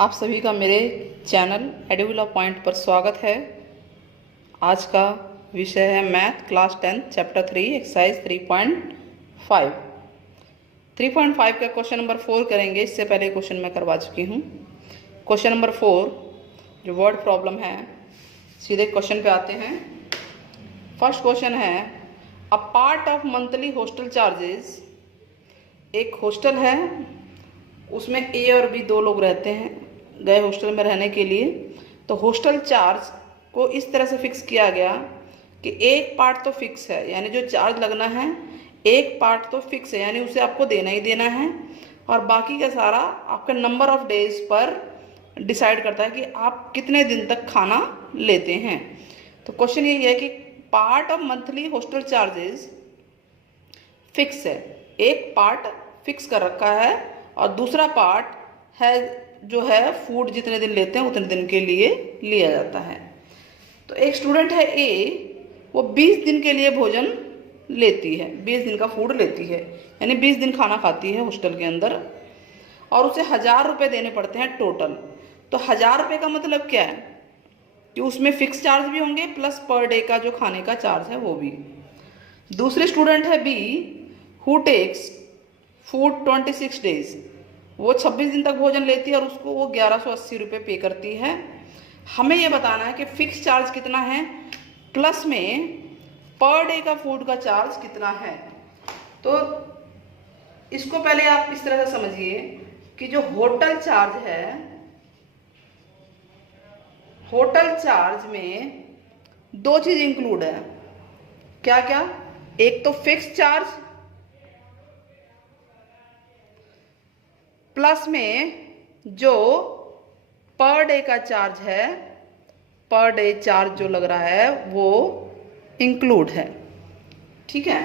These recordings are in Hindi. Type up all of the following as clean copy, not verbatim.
आप सभी का मेरे चैनल एडुविला पॉइंट पर स्वागत है। आज का विषय है मैथ क्लास 10 चैप्टर 3 एक्सरसाइज 3.5। 3.5 का क्वेश्चन नंबर 4 करेंगे। इससे पहले क्वेश्चन मैं करवा चुकी हूँ। क्वेश्चन नंबर 4 जो वर्ड प्रॉब्लम है, सीधे क्वेश्चन पे आते हैं। फर्स्ट क्वेश्चन है, a part of monthly hostel charges. एक हॉस्टल है, उसमें ए और बी दो लोग रहते हैं, गए हॉस्टल में रहने के लिए। तो हॉस्टल चार्ज को इस तरह से फिक्स किया गया कि एक पार्ट तो फिक्स है, यानी जो चार्ज लगना है एक पार्ट तो फिक्स है, यानी उसे आपको देना ही देना है, और बाकी का सारा आपके नंबर ऑफ डेज पर डिसाइड करता है कि आप कितने दिन तक खाना लेते हैं। तो क्वेश्चन यही है कि part of monthly hostel charges fix है, एक पार्ट फिक्स कर रखा है और दूसरा पार्ट है जो है फूड जितने दिन लेते हैं उतने दिन के लिए लिया जाता है। तो एक स्टूडेंट है ए, वो 20 दिन के लिए भोजन लेती है, 20 दिन का फूड लेती है, यानी 20 दिन खाना खाती है हॉस्टल के अंदर, और उसे 1000 रुपये देने पड़ते हैं टोटल। तो 1000 रुपये का मतलब क्या है कि उसमें फिक्स चार्ज भी होंगे प्लस पर डे का जो खाने का चार्ज है वो भी। दूसरे स्टूडेंट है B, who takes food 26 days. वो 26 दिन तक भोजन लेती है और उसको वो 1180 रुपये पे करती है। हमें ये बताना है कि फिक्स चार्ज कितना है प्लस में पर डे का फूड का चार्ज कितना है। तो इसको पहले आप इस तरह से समझिए कि जो होटल चार्ज है, होटल चार्ज में दो चीज इंक्लूड है। क्या क्या? एक तो फिक्स चार्ज प्लस में जो पर डे का चार्ज है, पर डे चार्ज जो लग रहा है वो इंक्लूड है। ठीक है,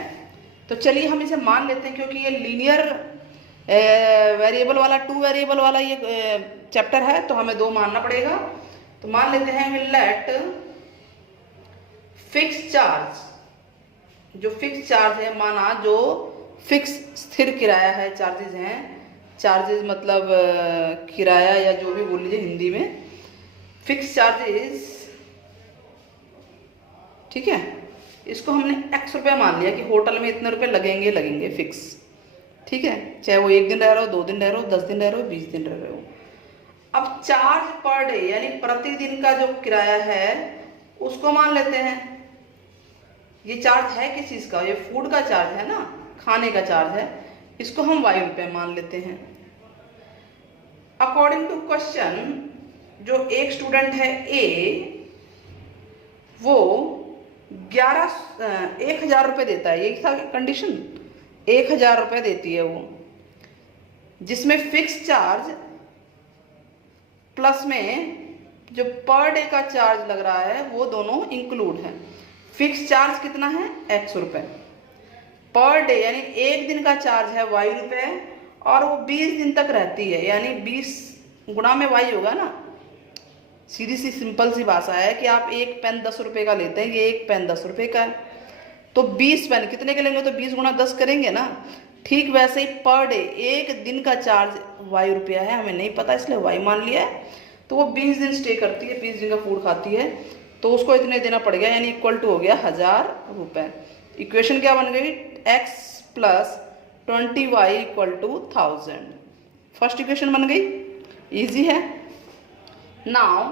तो चलिए हम इसे मान लेते हैं, क्योंकि ये लीनियर वेरिएबल वाला, टू वेरिएबल वाला ये चैप्टर है, तो हमें दो मानना पड़ेगा। तो मान लेते हैं लेट फिक्स चार्ज, जो फिक्स चार्ज है माना, जो फिक्स स्थिर किराया है, चार्जेस हैं, चार्जेस मतलब किराया या जो भी बोल लीजिए हिंदी में, फिक्स चार्जेस। ठीक है, इसको हमने x रुपये मान लिया कि होटल में इतने रुपए लगेंगे लगेंगे फिक्स। ठीक है, चाहे वो 1 दिन रह रहे हो, 2 दिन रह रहे हो, 10 दिन रह रहे हो, 20 दिन रह रहे हो। अब चार्ज पर डे यानी प्रतिदिन का जो किराया है उसको मान लेते हैं। ये चार्ज है किस चीज का? ये फूड का चार्ज है ना, खाने का चार्ज है, इसको हम y रुपये मान लेते हैं। अकॉर्डिंग टू क्वेश्चन, जो एक स्टूडेंट है ए, वो 1000 रुपये देता है, यही था कंडीशन, 1000 रुपये देती है वो, जिसमें फिक्स चार्ज प्लस में जो पर डे का चार्ज लग रहा है वो दोनों इंक्लूड है। फिक्स चार्ज कितना है? x रुपये, पर डे यानी एक दिन का चार्ज है y रुपये, और वो 20 दिन तक रहती है, यानी 20 गुणा में y होगा ना। सीधी सी सिंपल सी भाषा है कि आप एक पेन 10 रुपये का लेते हैं, ये एक पेन 10 रुपये का है, तो 20 पेन कितने के लेंगे? तो 20 गुणा 10 करेंगे ना। ठीक वैसे ही पर डे एक दिन का चार्ज y रुपया है, हमें नहीं पता इसलिए y मान लिया है। तो वो 20 दिन स्टे करती है, 20 दिन का फूड खाती है, तो उसको इतने देना पड़ गया, यानी इक्वल टू हो गया 1000 रुपये। इक्वेशन क्या बन गई? x plus 20y equal to 1000। First equation बन गई, इजी है। नाउ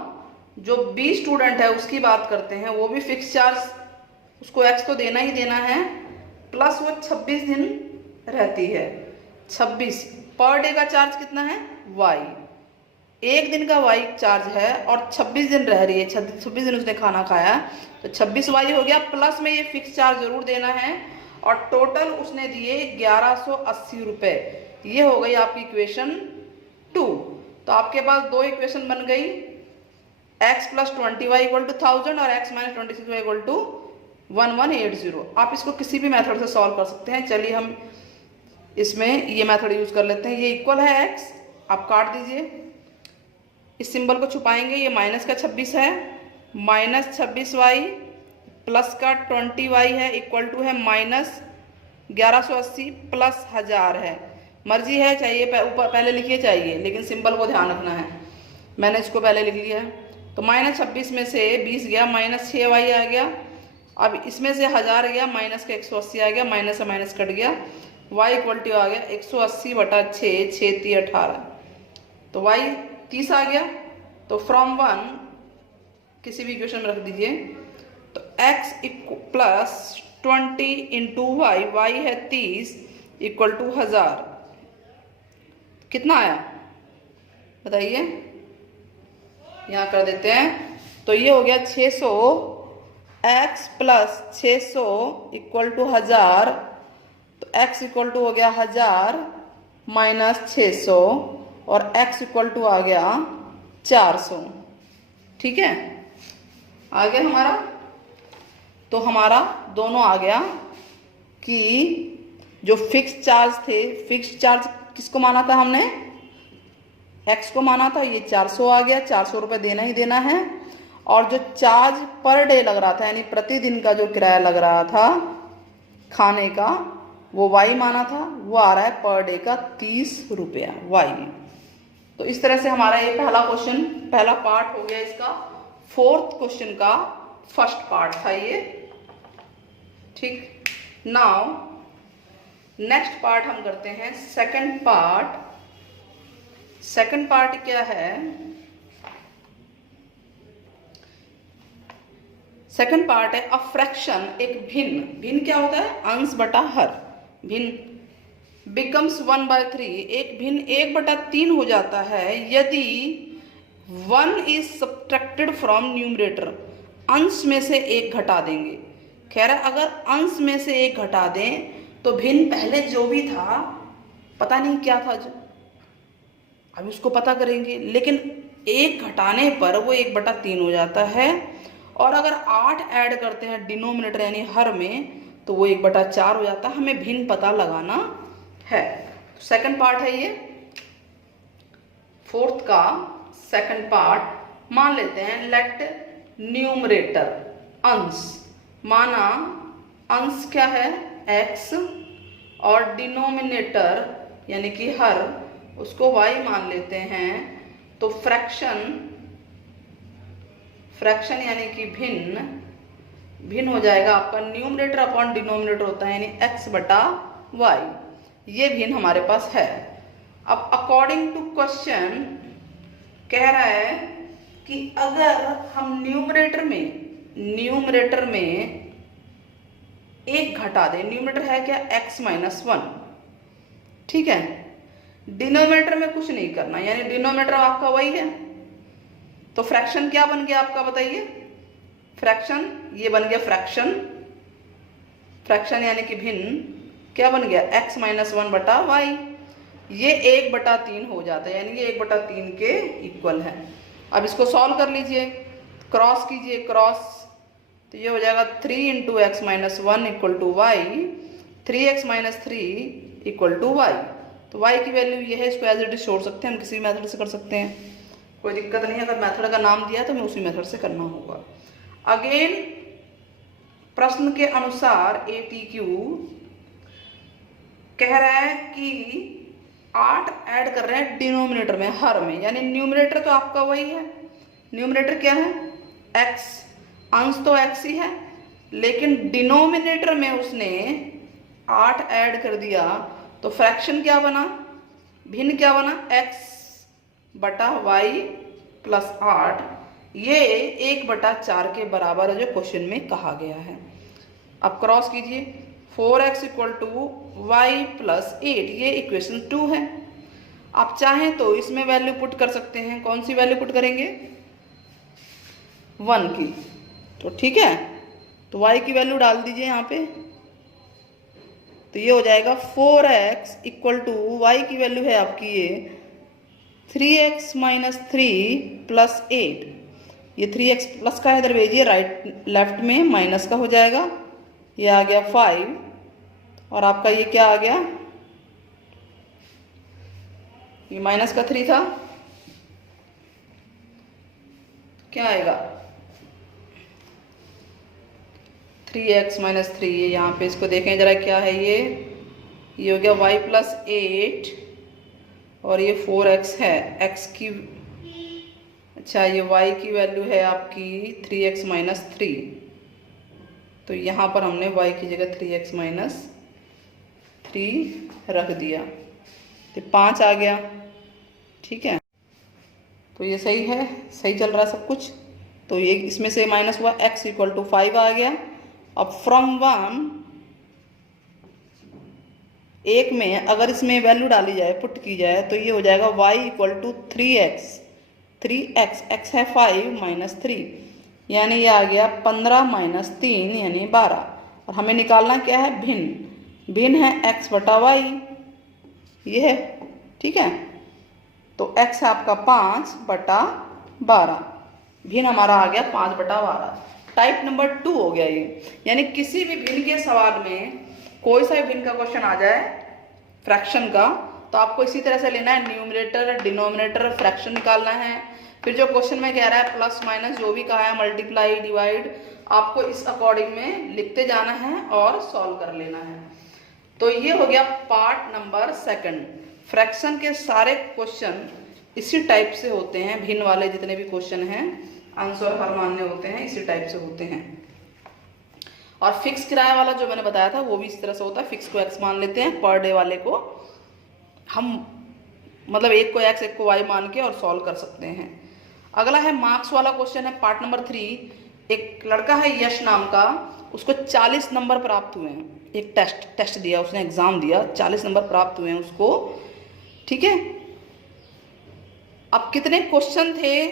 जो बी स्टूडेंट है उसकी बात करते हैं, वो भी फिक्स चार्ज, उसको x तो देना ही देना है, प्लस वो 26 दिन रहती है, 26 पर डे का चार्ज कितना है? y, एक दिन का y चार्ज है और 26 दिन रह रही है, 26 दिन उसने खाना खाया, तो 26y हो गया, प्लस में ये फिक्स चार्ज जरूर देना है, और टोटल उसने दिए 1180 रुपये। ये हो गई आपकी इक्वेशन 2। तो आपके पास दो इक्वेशन बन गई, x plus 20y equal to 1000 और x minus 26y equal to 1180। आप इसको किसी भी मेथड से सॉल्व कर सकते हैं। चलिए हम इसमें ये मेथड यूज कर लेते हैं। ये इक्वल है x, आप काट दीजिए, इस सिंबल को छुपाएंगे, ये माइनस का 26 है, माइनस 26y प्लस का 20y है, इक्वल टू है माइनस 1180 प्लस 1000 है। मर्जी है, चाहिए ऊपर पहले लिखिए चाहिए, लेकिन सिंबल को ध्यान रखना है। मैंने इसको पहले लिख लिया है। तो -26 में से 20 गया, -6y आ गया। अब इसमें से 1000 गया, माइनस का 180 आ गया, माइनस से माइनस कट गया, y इक्वल टू आ गया 180/6, 6 3 18, तो y 30 आ गया। तो फ्रॉम 1 किसी भी इक्वेशन में रख दीजिए। तो x plus 20 into y, y है 30 इक्वल टू 1000, कितना आया बताइए, यहाँ कर देते हैं। तो ये हो गया 600, x प्लस 600 इक्वल टू 1000, तो x इक्वल टू हो गया 1000 माइनस 600 और x इक्वल टू आ गया 400। ठीक है, आ गया हमारा। तो हमारा दोनों आ गया कि जो फिक्स चार्ज थे, फिक्स चार्ज किसको माना था हमने, x को माना था, ये 400 आ गया, 400 रुपये देना ही देना है। और जो चार्ज पर डे लग रहा था, यानी प्रतिदिन का जो किराया लग रहा था खाने का, वो y माना था, वो आ रहा है पर डे का 30 रुपया y। तो इस तरह से हमारा ये पहला क्वेश्चन, पहला पार्ट हो गया इसका। फोर्थ क्वेश्चन का फर्स्ट पार्ट था ये। ठीक, नाउ नेक्स्ट पार्ट हम करते हैं सेकंड पार्ट। सेकंड पार्ट क्या है, सेकंड पार्ट है अ फ्रैक्शन, एक भिन्न, भिन्न क्या होता है, अंश बटा हर, भिन्न बिकम्स 1/3, एक भिन्न 1/3 हो जाता है यदि 1 इज सब्ट्रैक्टेड फ्रॉम न्यूमरेटर, अंश में से एक घटा देंगे। कह रहा है अगर अंश में से एक घटा दें तो भिन्न पहले जो भी था, पता नहीं क्या था जो, अभी उसको पता करेंगे, लेकिन एक घटाने पर वो 1/3 हो जाता है। और अगर 8 ऐड करते हैं डिनोमिनेटर यानी हर में, तो वो 1/4 हो जाता है। हमें भिन्न पता लगाना है। सेकंड पार्ट है ये, फोर्थ का सेकंड पार्ट। मान लेते हैं लेट न्यूमरेटर, अंश माना, अंश क्या है x, और डिनोमिनेटर यानी कि हर, उसको y मान लेते हैं। तो फ्रैक्शन, फ्रैक्शन यानी कि भिन्न, भिन्न हो जाएगा आपका न्यूमरेटर अपॉन डिनोमिनेटर होता है यानी x/y, ये भिन्न हमारे पास है। अब अकॉर्डिंग टू क्वेश्चन कह रहा है कि अगर हम न्यूमरेटर में एक घटा दें, न्यूमरेटर है क्या x-1, ठीक है, डिनोमिनेटर में कुछ नहीं करना, यानी डिनोमिनेटर आपका वही है। तो फ्रैक्शन क्या बन गया आपका बताइए, फ्रैक्शन ये बन गया फ्रैक्शन, फ्रैक्शन यानी कि भिन्न क्या बन गया x-1/y, ये 1/3 हो जाता है, यानी ये 1/3 के इक्वल है। अब इसको सॉल्व कर लीजिए, क्रॉस कीजिए, क्रॉस, तो ये हो जाएगा 3 × x-1 equal to y, 3x-3 equal to y। तो y की वैल्यू ये है, इसको एज इट इज छोड़ सकते हैं, हम किसी भी मेथड से कर सकते हैं, कोई दिक्कत नहीं है। अगर मेथड का नाम दिया तो हमें उसी मेथड से करना होगा। अगेन प्रश्न के अनुसार ATQ कह रहा है कि 8 ऐड कर रहे हैं डिनोमिनेटर में, हर में, यानी न्यूमरेटर तो आपका वही है, न्यूमरेटर क्या है x, अंश तो x ही है, लेकिन डिनोमिनेटर में उसने 8 ऐड कर दिया, तो फ्रैक्शन क्या बना, भिन्न क्या बना x/y प्लस 8, ये 1/4 के बराबर है जो क्वेश्चन में कहा गया है। अब क्रॉस कीजिए, 4x equal to Y plus 8, ये इक्वेशन 2 है। आप चाहें तो इसमें वैल्यू पुट कर सकते हैं, कौन सी वैल्यू पुट करेंगे, 1 की, तो ठीक है, तो y की वैल्यू डाल दीजिए यहाँ पे, तो ये हो जाएगा 4x इक्वल टू वाई की वैल्यू है आपकी ये 3x-3 प्लस 8, ये 3x प्लस का इधर भेजिए, राइट लेफ्ट में माइनस का हो जाएगा, ये आ गया 5, और आपका ये क्या आ गया, ये माइनस का 3 था, क्या आएगा 3x-3, ये यहाँ पे इसको देखें जरा क्या है, ये हो गया y प्लस 8 और ये 4x है, x की अच्छा, ये y की वैल्यू है आपकी 3x माइनस 3, तो यहाँ पर हमने y की जगह 3x माइनस 3 रख दिया, तो 5 आ गया। ठीक है, तो ये सही है, सही चल रहा है सब कुछ। तो ये इसमें से माइनस हुआ, x इक्वल टू 5 आ गया। अब फ्रॉम 1 एक में अगर इसमें वैल्यू डाली जाए, पुट की जाए, तो ये हो जाएगा y equal to 3x x है 5 माइनस 3, यानी ये आ गया 15 माइनस 3 यानी 12। और हमें निकालना क्या है, भिन्न। भिन्न है x बटा y, ये है। ठीक है, तो x है आपका 5 बटा 12, भिन्न हमारा आ गया 5 बटा 12। टाइप नंबर 2 हो गया ये, यानी किसी भी भिन्न के सवाल में कोई सा भी भिन्न का क्वेश्चन आ जाए फ्रैक्शन का, तो आपको इसी तरह से लेना है, न्यूमरेटर डिनोमिनेटर फ्रैक्शन निकालना है। फिर जो क्वेश्चन में कह रहा है प्लस माइनस जो भी कहा है, मल्टीप्लाई डिवाइड, आपको इस अकॉर्डिंग में लिखते जाना है और सॉल्व कर लेना है। तो ये हो गया पार्ट नंबर 2। फ्रैक्शन के सारे क्वेश्चन इसी टाइप से होते हैं, भिन्न वाले जितने भी क्वेश्चन हैं आंसर हर मान्य होते हैं, इसी टाइप से होते हैं। और फिक्स किराया वाला जो मैंने बताया था वो भी इस तरह से होता है, फिक्स को x मान लेते हैं, पर डे वाले को हम मतलब एक को x एक को y मान के और सॉल्व कर सकते हैं। अगला है मार्क्स वाला क्वेश्चन है, पार्ट नंबर 3। एक लड़का है यश नाम का, उसको 40 नंबर प्राप्त हुए हैं, एक टेस्ट दिया उसने, एग्जाम दिया, 40 नंबर प्राप्त हुए हैं उसको। ठीक है, अब कितने क्वेश्चन थे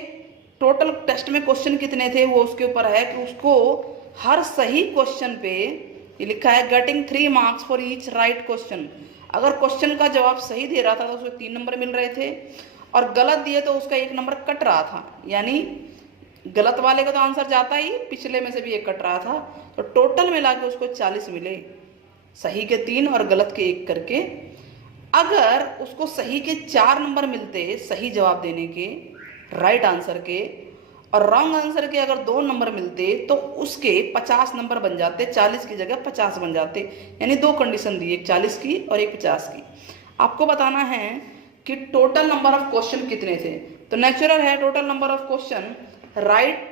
टोटल, टेस्ट में क्वेश्चन कितने थे वो उसके ऊपर है कि उसको हर सही क्वेश्चन पे ये लिखा है getting 3 marks for each right question. अगर क्वेश्चन का जवाब सही दे रहा था तो उसको 3 नंबर मिल रहे थे, और गलत दिए तो उसका 1 नंबर कट रहा था, यानी गलत वाले का तो आंसर जाता ही, पिछले में से भी 1 कट रहा था, तो टोटल मिला के उसको 40 मिले, सही के 3 और गलत के 1 करके। अगर उसको सही के 4 नंबर मिलते सही जवाब देने के, राइट आंसर के, और रॉन्ग आंसर के अगर 2 नंबर मिलते तो उसके 50 नंबर बन जाते, 40 की जगह 50 बन जाते। यानी 2 कंडीशन दी, एक 40 की और एक 50 की। आपको बताना है कि टोटल नंबर ऑफ क्वेश्चन कितने थे। तो नेचुरल है, total number of question right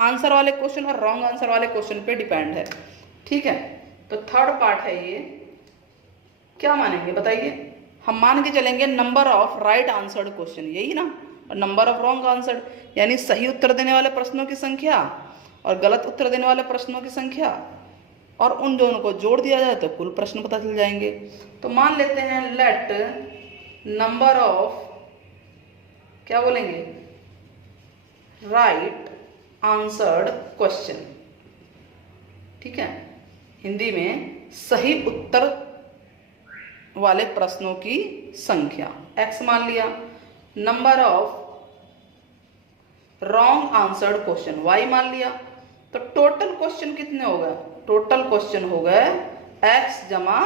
answer वाले क्वेश्चन और रॉन्ग आंसर वाले क्वेश्चन पे डिपेंड है। ठीक है, तो थर्ड पार्ट है ये, क्या मानेंगे बताइए। हम मान के चलेंगे number of right answered question, यही ना, और नंबर ऑफ रॉन्ग आंसर्ड, यानी सही उत्तर देने वाले प्रश्नों की संख्या और गलत उत्तर देने वाले प्रश्नों की संख्या, और उन दोनों को जोड़ दिया जाए तो कुल प्रश्न पता चल जाएंगे। तो मान लेते हैं लेट नंबर ऑफ, क्या बोलेंगे, राइट आंसर्ड क्वेश्चन। ठीक है, हिंदी में सही उत्तर वाले प्रश्नों की संख्या x मान लिया, number of wrong answered question y मान लिया। तो टोटल क्वेश्चन कितने हो गए, टोटल क्वेश्चन हो गए x जमा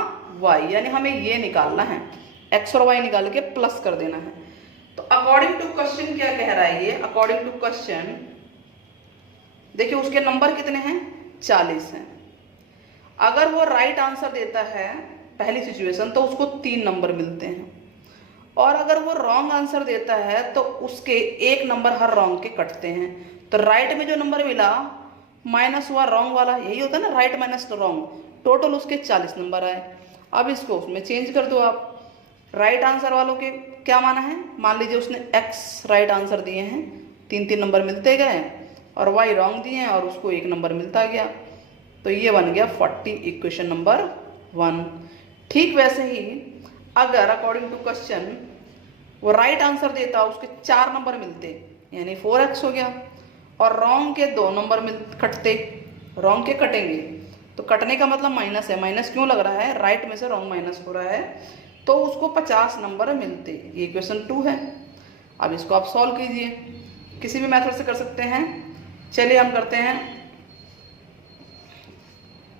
y, यानी हमें ये निकालना है, x और y निकाल के प्लस कर देना है। तो अकॉर्डिंग टू क्वेश्चन क्या कह रहा है ये, अकॉर्डिंग टू क्वेश्चन देखिए उसके नंबर कितने हैं, 40 हैं। अगर वो राइट आंसर देता है पहली सिचुएशन तो उसको 3 नंबर मिलते हैं, और अगर वो रॉन्ग आंसर देता है तो उसके 1 नंबर हर रॉन्ग के कटते हैं। तो राइट में जो नंबर मिला माइनस हुआ रॉन्ग वाला, यही होता है ना, राइट माइनस रॉन्ग, टोटल उसके 40 नंबर आए। अब इसको उसमें चेंज कर दो आप, राइट आंसर वालों के क्या माना है, मान लीजिए उसने x राइट आंसर दिए हैं, 3 नंबर मिलते गए, और y रॉन्ग दिए हैं और उसको 1 नंबर मिलता गया। तो ये बन गया 40 इक्वेशन नंबर 1। ठीक वैसे ही अगर अकॉर्डिंग टू क्वेश्चन वो राइट आंसर देता, उसके 4 नंबर मिलते, यानी 4x हो गया, और रॉन्ग के 2 नंबर कटते, रॉन्ग के कटेंगे, तो कटने का मतलब माइनस है, माइनस क्यों लग रहा है, राइट में से रॉन्ग माइनस हो रहा है, तो उसको 50 नंबर मिलते। ये इक्वेशन 2 है। अब इसको आप सॉल्व कीजिए, किसी भी मेथड से कर सकते हैं। चलिए हम करते हैं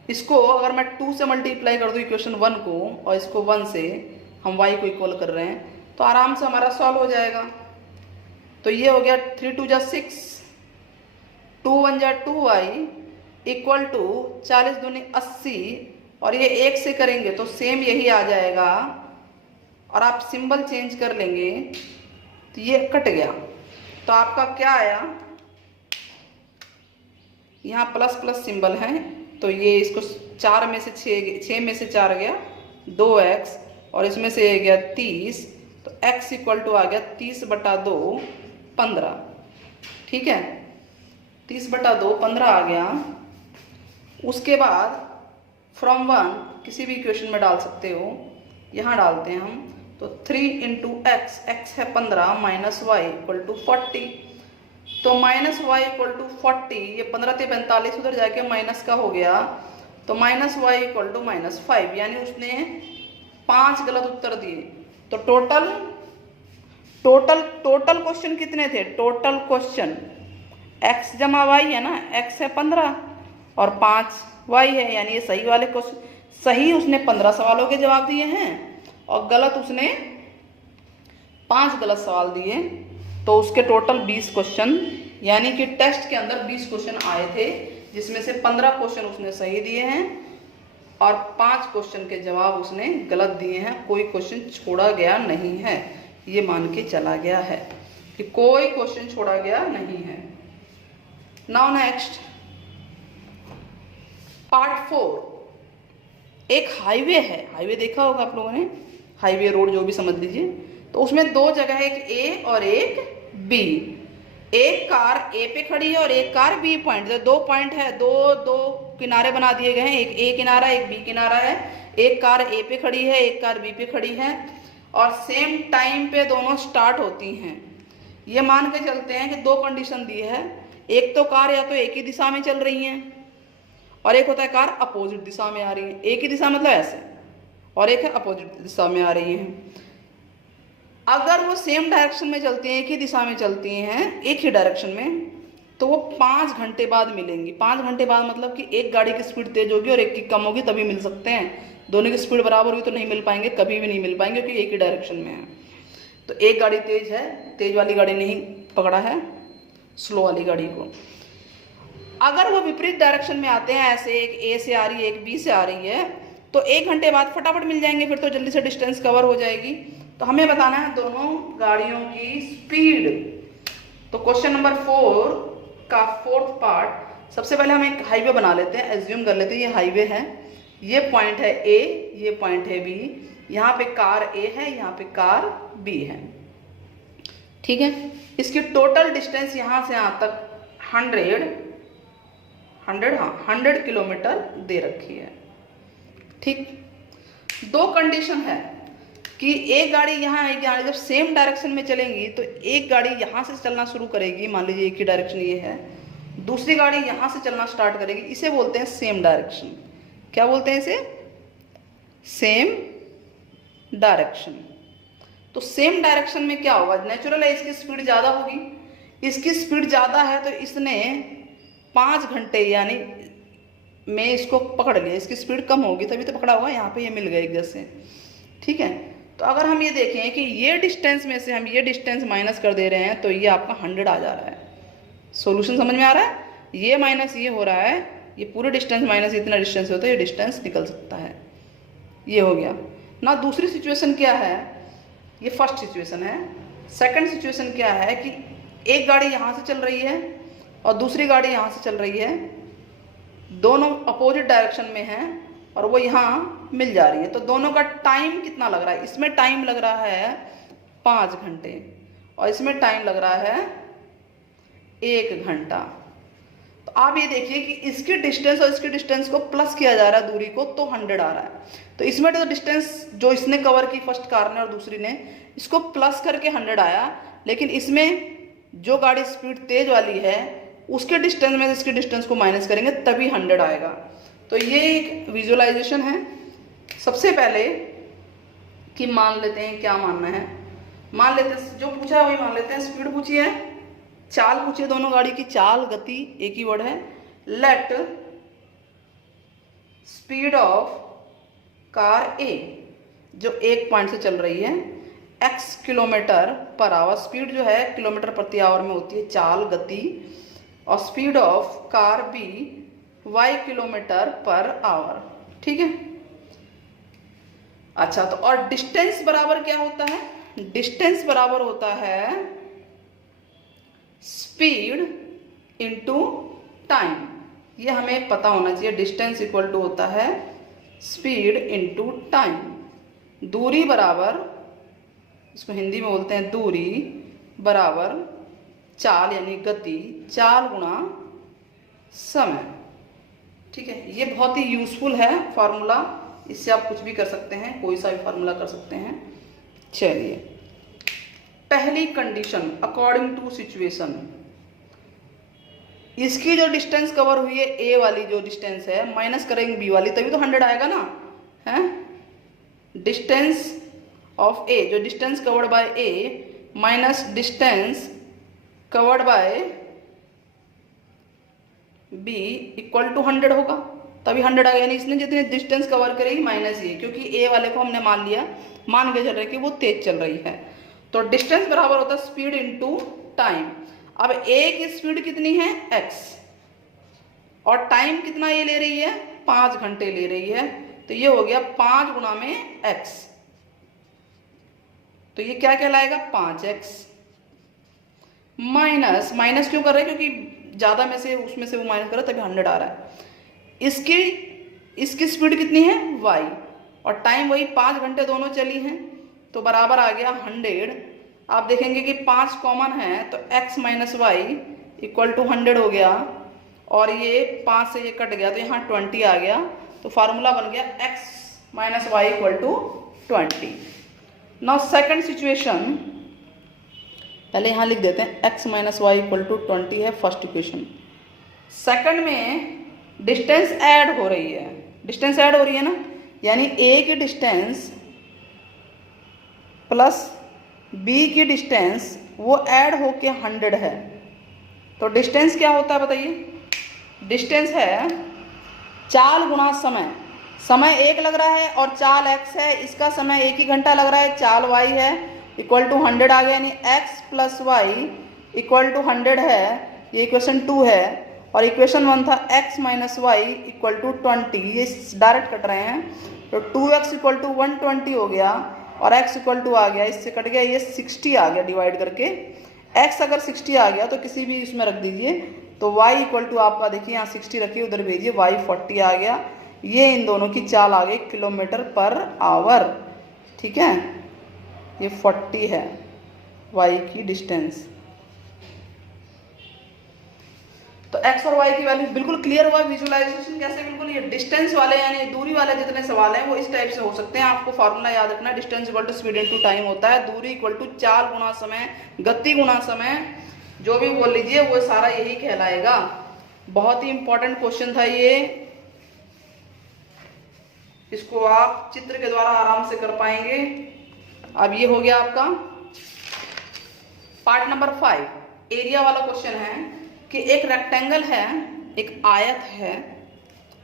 इसको, अगर मैं 2 से मल्टीप्लाई कर दूँ इक्वेशन 1 को, और इसको 1 से हम y को इक्वल कर रहे हैं, तो आराम से हमारा सॉल्व हो जाएगा। तो ये हो गया 3 2 जा 6, 2 1 जा 2y इक्वल टू 40 दूनी 80, और ये 1 से करेंगे तो सेम यही आ जाएगा, और आप सिंबल चेंज कर लेंगे तो ये कट गया। तो आपका क्या आया, यहाँ प्लस प्लस सिंबल है, तो ये इसको 4 में से 6 में से 4 गया 2x, और इसमें से ये गया 30, तो x इक्वल टू आ गया 30/2 15। ठीक है, 30/2 15 आ गया। उसके बाद फ्रॉम 1 किसी भी इक्वेशन में डाल सकते हो, यहाँ डालते हैं हम, तो 3 इंटू एक्स, एक्स है 15 माइनस वाई इक्वल टू 40, तो माइनस वाई इक्वल टू 40, ये 15 से 45 उधर जाके माइनस का हो गया, तो माइनस वाई इक्वल टू -5, यानी उसने 5 गलत उत्तर दिए। तो टोटल क्वेश्चन कितने थे, टोटल क्वेश्चन x जमा वाई है ना, x है 15 और 5 वाई है, यानी ये सही वाले क्वेश्चन, सही उसने 15 सवालों के जवाब दिए हैं और गलत उसने 5 गलत सवाल दिए, तो उसके टोटल 20 क्वेश्चन, यानी कि टेस्ट के अंदर 20 क्वेश्चन आए थे, जिसमें से 15 क्वेश्चन उसने सही दिए हैं और 5 क्वेश्चन के जवाब उसने गलत दिए हैं। कोई क्वेश्चन छोड़ा गया नहीं है, ये मान के चला गया है कि कोई क्वेश्चन छोड़ा गया नहीं है। Now next part 4। एक हाईवे है, हाईवे देखा होगा आप लोगों ने, हाईवे रोड जो भी समझ लीजिए, तो उसमें 2 जगह है, एक ए और एक बी। एक कार ए पे खड़ी है और एक कार बी पॉइंट, 2 पॉइंट है, दो किनारे बना दिए गए हैं, एक ए किनारा एक बी किनारा है। एक कार ए पे खड़ी है, एक कार बी पे खड़ी है और सेम टाइम पे दोनों स्टार्ट होती हैं। ये मान के चलते हैं कि 2 कंडीशन दी है, एक तो कार या तो एक ही दिशा में चल रही हैं और एक होता है कार अपोजिट दिशा में आ रही है। एक ही दिशा मतलब ऐसे, और एक है अपोजिट दिशा में आ रही हैं। अगर वो सेम डायरेक्शन में चलती हैं, एक ही दिशा में चलती हैं, एक ही डायरेक्शन में, तो वो 5 घंटे बाद मिलेंगी। 5 घंटे बाद मतलब कि एक गाड़ी की स्पीड तेज होगी और एक की कम होगी, तभी मिल सकते हैं। दोनों की स्पीड बराबर हुई तो नहीं मिल पाएंगे, कभी भी नहीं मिल पाएंगे, क्योंकि एक ही डायरेक्शन में है। तो एक गाड़ी तेज है, तेज वाली गाड़ी नहीं पकड़ा है स्लो वाली गाड़ी को। अगर वो विपरीत डायरेक्शन में आते हैं, ऐसे एक ए से आ रही है एक बी से आ रही है, तो 1 घंटे बाद फटाफट मिल जाएंगे, फिर तो जल्दी से डिस्टेंस कवर हो जाएगी। तो हमें बताना है दोनों गाड़ियों की स्पीड। तो क्वेश्चन नंबर 4 का 4th पार्ट, सबसे पहले हम एक हाईवे बना लेते हैं, एज्यूम कर लेते हैं ये हाईवे है, ये पॉइंट है ए, ये पॉइंट है बी, यहाँ पे कार ए है, यहाँ पे कार बी है। ठीक है, इसकी टोटल डिस्टेंस यहाँ से यहाँ तक 100 किलोमीटर दे रखी है। ठीक, 2 कंडीशन है कि एक गाड़ी यहाँ आएगी, जब सेम डायरेक्शन में चलेंगी तो एक गाड़ी यहाँ से चलना शुरू करेगी, मान लीजिए एक ही डायरेक्शन ये है, दूसरी गाड़ी यहाँ से चलना स्टार्ट करेगी, इसे बोलते हैं सेम डायरेक्शन। क्या बोलते हैं इसे, सेम डायरेक्शन। तो सेम डायरेक्शन में क्या होगा, नेचुरल है इसकी स्पीड ज़्यादा होगी, इसकी स्पीड ज़्यादा है तो इसने 5 घंटे यानी मैं इसको पकड़ लिया, इसकी स्पीड कम होगी तभी तो पकड़ा होगा, यहाँ पे ये मिल गया एक जैसे। ठीक है, तो अगर हम ये देखें कि ये डिस्टेंस में से हम ये डिस्टेंस माइनस कर दे रहे हैं, तो ये आपका 100 आ जा रहा है। सॉल्यूशन समझ में आ रहा है, ये माइनस ये हो रहा है, ये पूरे डिस्टेंस माइनस इतना डिस्टेंस होता है, ये डिस्टेंस निकल सकता है। ये हो गया ना। दूसरी सिचुएशन क्या है, ये फर्स्ट सिचुएशन है। सेकंड सिचुएशन क्या है कि एक गाड़ी यहाँ से चल रही है और दूसरी गाड़ी यहाँ से चल रही है, दोनों अपोजिट डायरेक्शन में हैं और वो यहाँ मिल जा रही है, तो दोनों का टाइम कितना लग रहा है, इसमें टाइम लग रहा है 5 घंटे और इसमें टाइम लग रहा है 1 घंटा। तो आप ये देखिए कि इसकी डिस्टेंस और इसकी डिस्टेंस को प्लस किया जा रहा है दूरी को, तो 100 आ रहा है। तो इसमें तो डिस्टेंस जो इसने कवर की फर्स्ट कार ने और दूसरी ने, इसको प्लस करके 100 आया, लेकिन इसमें जो गाड़ी स्पीड तेज वाली है उसके डिस्टेंस में इसके डिस्टेंस को माइनस करेंगे तभी 100 आएगा। तो ये एक विजुअलाइजेशन है। सबसे पहले कि मान लेते हैं, क्या मानना है, मान लेते हैं जो पूछा है वही मान लेते हैं। स्पीड पूछी है, चाल पूछी है, दोनों गाड़ी की चाल गति एक ही वर्ड है। लेट स्पीड ऑफ कार ए जो एक पॉइंट से चल रही है x kilometre per our, speed जो है किलोमीटर प्रति आवर में होती है, चाल गति, और speed of car B y kilometre per hour. ठीक है, अच्छा, तो और डिस्टेंस बराबर क्या होता है, डिस्टेंस बराबर होता है स्पीड इंटू टाइम, ये हमें पता होना चाहिए। डिस्टेंस इक्वल टू होता है स्पीड इंटू टाइम। दूरी बराबर, इसको हिंदी में बोलते हैं दूरी बराबर चाल यानी गति, चाल गुणा समय। ठीक है, ये बहुत ही यूजफुल है फार्मूला, इससे आप कुछ भी कर सकते हैं, कोई सा भी फार्मूला कर सकते हैं। चलिए, पहली कंडीशन अकॉर्डिंग टू सिचुएशन, इसकी जो डिस्टेंस कवर हुई है ए वाली जो डिस्टेंस है माइनस करेंगे बी वाली, तभी तो 100 आएगा ना, है। डिस्टेंस ऑफ ए, जो distance covered by A minus distance covered by B equal to 100 होगा, तभी 100 आ गया। यानी इसने जितने डिस्टेंस कवर करेगी माइनस ये, क्योंकि ए वाले को हमने मान लिया, मान के चल रहे कि वो तेज चल रही है। तो डिस्टेंस बराबर होता है स्पीड इंटू टाइम। अब ए की स्पीड कितनी है x, और टाइम कितना ये ले रही है, 5 घंटे ले रही है, तो ये हो गया 5 गुणा में x, तो ये क्या कहलाएगा 5x। माइनस, माइनस क्यों कर रहे हैं, क्योंकि ज्यादा में से उसमें से वो माइनस कर रहा है, तभी 100 आ रहा है। इसकी स्पीड कितनी है y, और टाइम वही 5 घंटे दोनों चली हैं, तो बराबर आ गया 100। आप देखेंगे कि 5 कॉमन है, तो x minus y equal to 100 हो गया, और ये 5 से ये कट गया, तो यहाँ 20 आ गया। तो फार्मूला बन गया x minus y equal to 20। Now second situation, पहले यहाँ लिख देते हैं x minus y equal to 20 है फर्स्ट इक्वेशन। सेकंड में डिस्टेंस ऐड हो रही है, डिस्टेंस ऐड हो रही है ना, यानी a की डिस्टेंस प्लस b की डिस्टेंस वो ऐड होके 100 है। तो डिस्टेंस क्या होता है बताइए, डिस्टेंस है चाल गुणा समय। समय 1 लग रहा है और चाल x है, इसका समय 1 ही घंटा लग रहा है, चाल y है, इक्वल टू 100 आ गया, यानी x plus y equal to 100 है। ये इक्वेशन 2 है, और इक्वेशन 1 था x minus y equal to 20, ये डायरेक्ट कट रहे हैं, तो 2x इक्वल टू 120 हो गया, और x इक्वल टू आ गया, इससे कट गया, ये 60 आ गया डिवाइड करके। x अगर 60 आ गया तो किसी भी इसमें रख दीजिए, तो y इक्वल टू आपका देखिए यहाँ 60 रखिए, उधर भेजिए, y 40 आ गया। ये इन दोनों की चाल आ गई किलोमीटर पर आवर। ठीक है, ये 40 है y की डिस्टेंस। तो x और y की वैल्यू बिल्कुल क्लियर हुआ। विजुअलाइजेशन कैसे, बिल्कुल ये डिस्टेंस वाले यानी दूरी वाले जितने सवाल हैं वो इस टाइप से हो सकते हैं। आपको फार्मूला याद रखना है, distance equal to speed into time होता है, दूरी इक्वल टू चाल गुणा समय, गति गुणा समय, जो भी बोल लीजिए वो सारा यही कहलाएगा। बहुत ही इंपॉर्टेंट क्वेश्चन था ये, इसको आप चित्र के द्वारा आराम से कर पाएंगे। अब ये हो गया आपका पार्ट नंबर 5, एरिया वाला क्वेश्चन है कि एक रेक्टेंगल है, एक आयत है,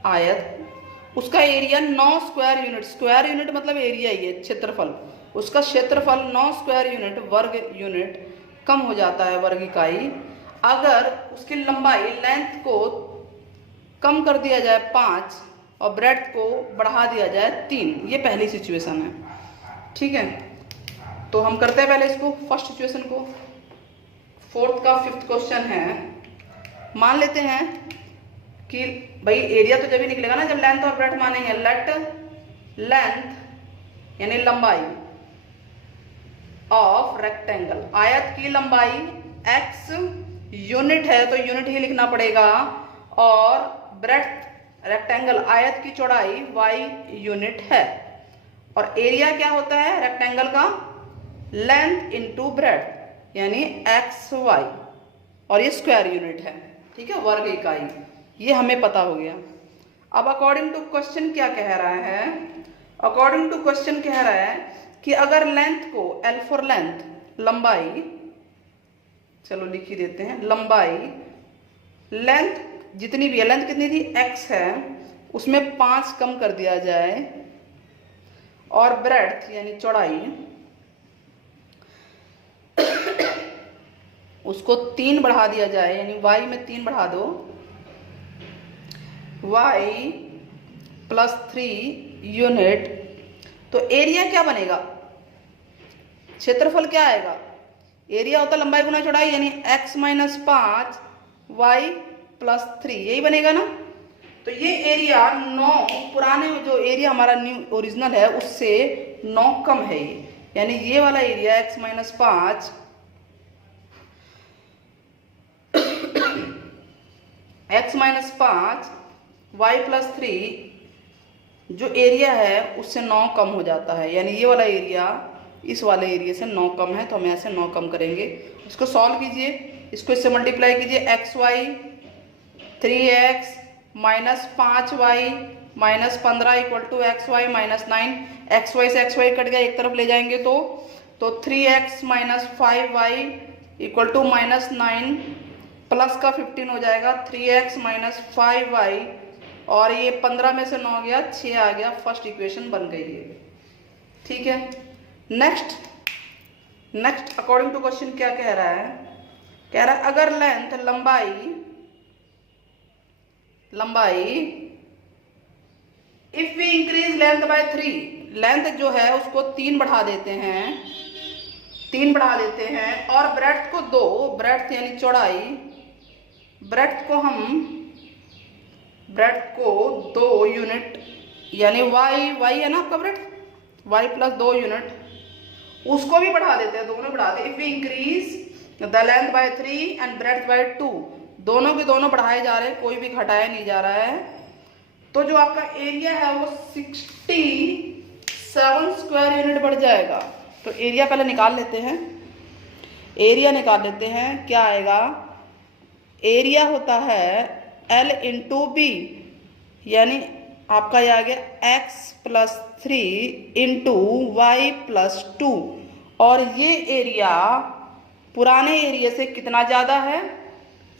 आयत, उसका area 9 square unit, square unit मतलब एरिया ही है, क्षेत्रफल, उसका क्षेत्रफल 9 स्क्वायर यूनिट वर्ग यूनिट कम हो जाता है, वर्ग इकाई, अगर उसकी लंबाई लेंथ को कम कर दिया जाए 5 और ब्रेड्थ को बढ़ा दिया जाए 3। ये पहली सिचुएशन है। ठीक है, तो हम करते हैं पहले इसको फर्स्ट सिचुएशन को। फोर्थ का 5th क्वेश्चन है, मान लेते हैं कि भाई एरिया तो जब ही निकलेगा ना जब लेंथ और ब्रेड्थ मानेंगे। लेट लेंथ यानी लंबाई ऑफ रेक्टेंगल, आयत की लंबाई x यूनिट है तो यूनिट ही लिखना पड़ेगा, और ब्रेड्थ रेक्टेंगल आयत की चौड़ाई y यूनिट है, और एरिया क्या होता है रेक्टेंगल का, लेंथ इंटू ब्रेड्थ यानी xy, और ये स्क्वायर यूनिट है। ठीक है, वर्ग इकाई, ये हमें पता हो गया। अब अकॉर्डिंग टू क्वेश्चन क्या कह रहा है, अकॉर्डिंग टू क्वेश्चन कह रहा है कि अगर लेंथ को L फॉर लेंथ, लंबाई, चलो लिख ही देते हैं, लंबाई, लेंथ जितनी भी है, लेंथ कितनी थी x है, उसमें 5 कम कर दिया जाए, और ब्रेड्थ यानी चौड़ाई उसको 3 बढ़ा दिया जाए, यानी y में 3 बढ़ा दो, y प्लस 3 यूनिट, तो एरिया क्या बनेगा, क्षेत्रफल क्या आएगा, एरिया होता है लंबाई गुना चौड़ाई, यानी x माइनस 5 y प्लस 3, यही बनेगा ना। तो ये एरिया 9, पुराने जो एरिया हमारा न्यू ओरिजिनल है उससे 9 कम है ये, यानी ये वाला area x minus 5 x minus 5 y plus 3 जो एरिया है उससे 9 कम हो जाता है, यानी ये वाला एरिया इस वाले एरिया से 9 कम है, तो हम ऐसे 9 कम करेंगे। इसको सॉल्व कीजिए, इसको इससे मल्टीप्लाई कीजिए, x y 3x minus 5y minus 15 equal to x y minus 9, x y से एक्स वाई कट गया, एक तरफ ले जाएंगे तो 3x minus 5y equal to minus 9 plus का 15 हो जाएगा 3x माइनस 5y, और ये 15 में से 9 गया 6 आ गया, फर्स्ट इक्वेशन बन गई है। ठीक है, नेक्स्ट अकॉर्डिंग टू क्वेश्चन क्या कह रहा है, कह रहा है अगर लेंथ लंबाई if we increase length by 3, length जो है उसको 3 बढ़ा देते हैं और ब्रेड्थ को 2, ब्रेड्थ यानी चौड़ाई, ब्रेड्थ को 2 यूनिट, यानी y है ना आपका ब्रेड्थ, y प्लस 2 यूनिट, उसको भी बढ़ा देते हैं, दोनों बढ़ा देते। If we increase the length by 3 and breadth by 2, दोनों के दोनों बढ़ाए जा रहे हैं, कोई भी घटाया नहीं जा रहा है, तो जो आपका एरिया है वो 67 स्क्वायर यूनिट बढ़ जाएगा। तो एरिया पहले निकाल लेते हैं, क्या आएगा, एरिया होता है L इंटू बी, यानी आपका ये आ गया x plus 3 into y plus 2, और ये एरिया पुराने एरिया से कितना ज़्यादा है,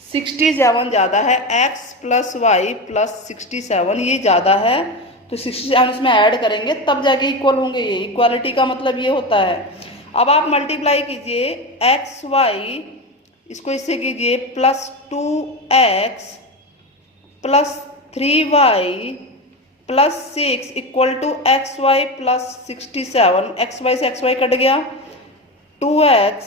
67 ज़्यादा है, x प्लस वाई प्लस 67 ये ज़्यादा है, तो 67 इसमें ऐड करेंगे तब जाके इक्वल होंगे, ये इक्वालिटी का मतलब ये होता है। अब आप मल्टीप्लाई कीजिए एक्स वाई, इसको इससे कीजिए plus 2x plus 3y plus 6 equal to x y plus 67, x y से एक्स वाई कट गया, 2x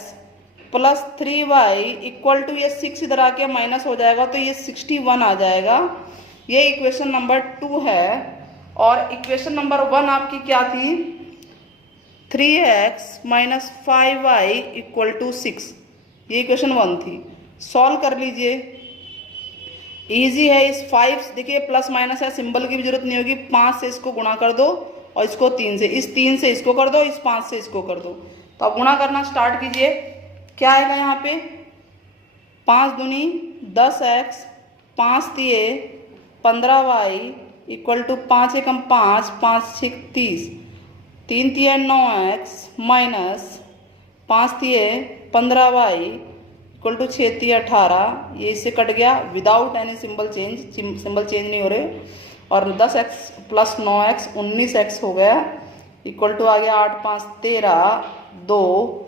plus 3y equal to ये 6 इधर आके माइनस हो जाएगा, तो ये 61 आ जाएगा। ये इक्वेशन नंबर 2 है। और इक्वेशन नंबर 1 आपकी क्या थी, 3x minus 5y equal to 6, ये इक्वेशन 1 थी। सॉल्व कर लीजिए, इजी है। इस 5 देखिए प्लस माइनस है, सिंबल की भी जरूरत नहीं होगी, 5 से इसको गुणा कर दो और इसको 3 से, इस 3 से इसको कर दो, इस 5 से इसको कर दो, तो आप गुणा करना स्टार्ट कीजिए। क्या आएगा यहाँ पे, 5 दूनी 10x, 5 तिये 15y इक्वल टू 5 एकम 5, 5 6 30, 3 तिये 9x माइनस 5 तिये 15y इक्वल टू 6 तिये 18, ये इससे कट गया विदाउट एनी सिंबल चेंज नहीं हो रहे, और 10x प्लस 9x 19x हो गया, इक्वल टू आ गया 8 5 13 2।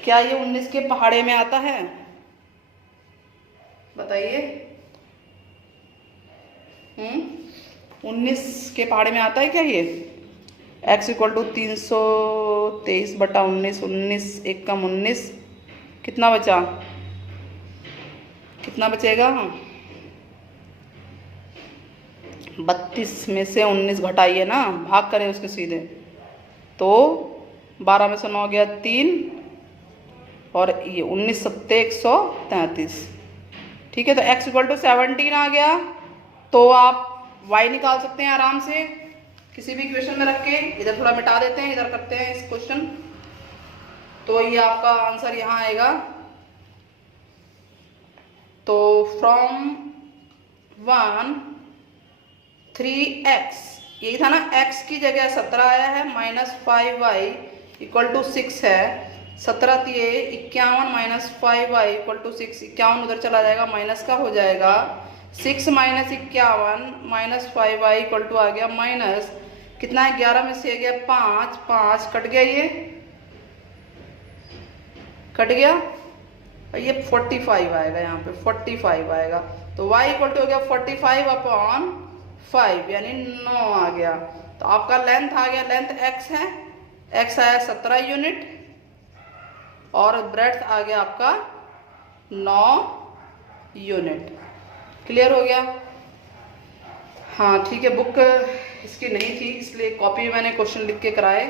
क्या ये 19 के पहाड़े में आता है, बताइए, 19 के पहाड़े में आता है क्या ये, x इक्वल टू 323 बटा 19, 19 एक कम 19, कितना बचा, कितना बचेगा, 32 में से 19 घटाइए ना, भाग करें उसके सीधे, तो 12 में से 9 गया 3, और ये 19 सत्ते 133। ठीक है, तो x इक्वल टू 17 आ गया, तो आप y निकाल सकते हैं आराम से किसी भी इक्वेशन में रख के। इधर थोड़ा मिटा देते हैं, इधर करते हैं इस क्वेश्चन, तो ये आपका आंसर यहाँ आएगा। तो फ्रॉम 1 3x, यही था ना, x की जगह 17 आया है, माइनस 5y इक्वल टू 6 है, 17 तिये 51 माइनस 5y इक्वल टू 6, 51 उधर चला जाएगा, माइनस का हो जाएगा, 6 minus 51 minus 5y equal to आ गया माइनस कितना है, 11 में से गया 5, 5 कट गया, ये कट गया, और ये 45 आएगा, यहाँ पे 45 आएगा, तो y इक्वल टू हो गया 45 अपॉन 5, यानी 9 आ गया। तो आपका लेंथ आ गया, लेंथ x है, x आया 17 यूनिट, और ब्रेड्थ आ गया आपका 9 यूनिट। क्लियर हो गया? हाँ ठीक है, बुक इसकी नहीं थी इसलिए कॉपी में मैंने क्वेश्चन लिख के कराए।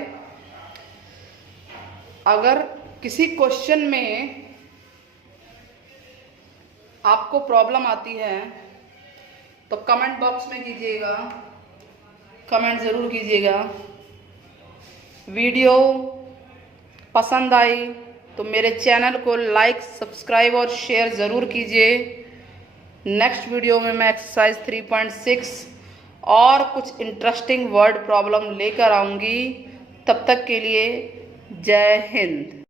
अगर किसी क्वेश्चन में आपको प्रॉब्लम आती है तो कमेंट बॉक्स में कीजिएगा, कमेंट ज़रूर कीजिएगा। वीडियो पसंद आई तो मेरे चैनल को लाइक, सब्सक्राइब और शेयर ज़रूर कीजिए। नेक्स्ट वीडियो में मैं एक्सरसाइज 3.6 और कुछ इंटरेस्टिंग वर्ड प्रॉब्लम लेकर आऊँगी। तब तक के लिए जय हिंद।